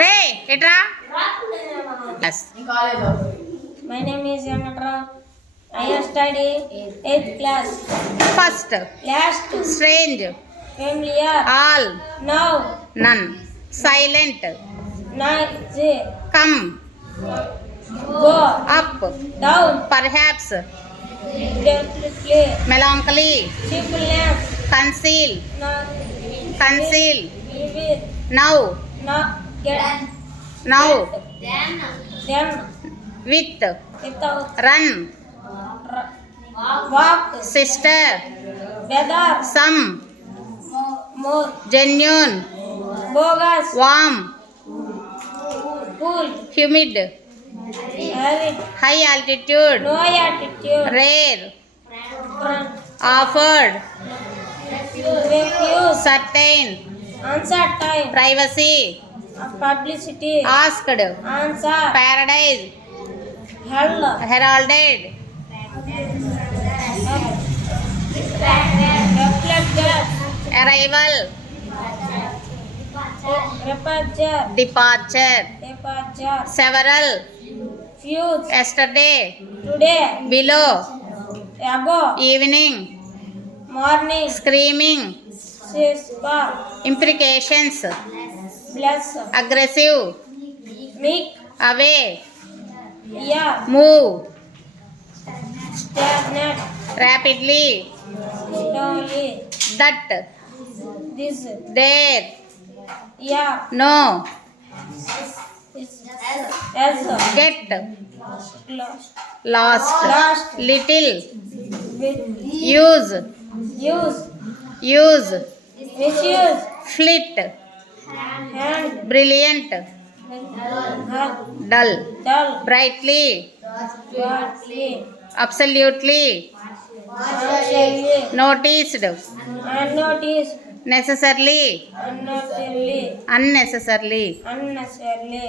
రే ఎట్రా. My name is Yanatra. I have studied 8th class. First, Last, strange, familiar, all, now, none, silent, noisy, come, go, up, down, perhaps, definitely, melancholy, cheapness, conceal, not, conceal, with, now, not, get, now, then, with, without, run, walk, sister, weather, some, more, genuine, bogus, warm, cool, humid, arid, high altitude, no attitude, rare, front, offered, refuse, certain, uncertain, privacy, publicity, asked, answer, paradise, hell, heralded, reflected, arrival, departure, departure, departure, several, fuse, yesterday, today, below, above, evening, morning, screaming, whisper, implications, bless, aggressive, meek, away, yeah, move, stagnant, rapidly, slowly, that, this, there, yeah, no, is, as, get, lost, lost, Lost. Little, with, use, use, use, misuse, flit, hand, brilliant, hug, dull, dull, brightly, brightly, absolutely, partially, noticed, unnoticed, necessarily, unnecessarily, unnecessarily. unnecessarily,